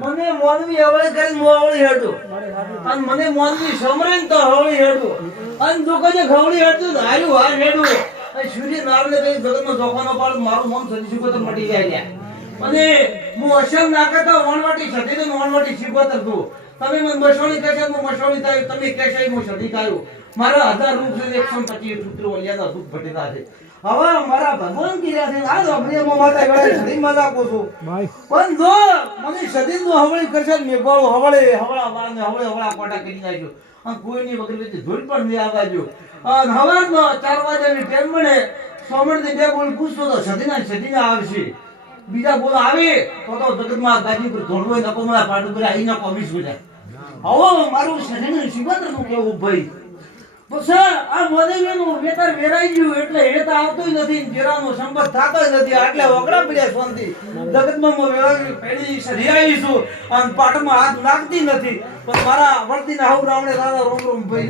મને મોનવી હવળે કરી મોવળી હેડું અને મને મોનવી સમરણ તો હવળી હેડું અને દુકાને ખવડી હેડતું ને હાર્યું હાર હેડું સૂર્ય નારને કઈ જગતનો જોખવાનો પાડ, મારું મન સજી શીખો તો મટી જાય અને હું અસમ ના કરતા વણવાટી છતી ને વણવાટી શીખવા તું તમે મને મસોણી કહેશો હું મસોણી થાય તમે કહેશો હું સડી થાય. મારા હજાર રૂપ છે એકસો પચીસ સૂત્ર ઓલિયાના સુખ ભટેલા છે. હવે મારા ભગવાન કર્યા છે આ આપણે માતા ગળે સધી માં નાખો છું. પણ જો મને સદી નું હવળી કરશે ને મેં બોલું હવળે હવળા બાળને હવળે હવળા કોટા કરી નાખ્યો. અને કોઈની વગર વચ્ચે ધૂળ પણ નહીં આવવા જો અને હવારનો ચાર વાગ્યાની ટાઈમ મળે સોમણથી બે બોલ પૂછતો તો સદીના સદીના આવશે. બીજા બોલ આવે. તો તો જગતમાં ગાજી પર ધોળવો નકો પાડું પર આઈ નકો વીસ બધા હવે મારું સજન શિવત્રનું કેવું ભાઈ? પછી આ મોદેવીનું વેતર વેરાઈ ગયું એટલે એ તો આવતું નથી જીરાનો સંપર્ક થતો નથી. આટલે ઓગળા પડ્યા શાંતિ. જગતમાં હું છું. અને પાટમાં હાથ નાખતી નથી. પણ મારા વર્તીના હાવ રાવણે દાદા રોમ રોમ ભાઈ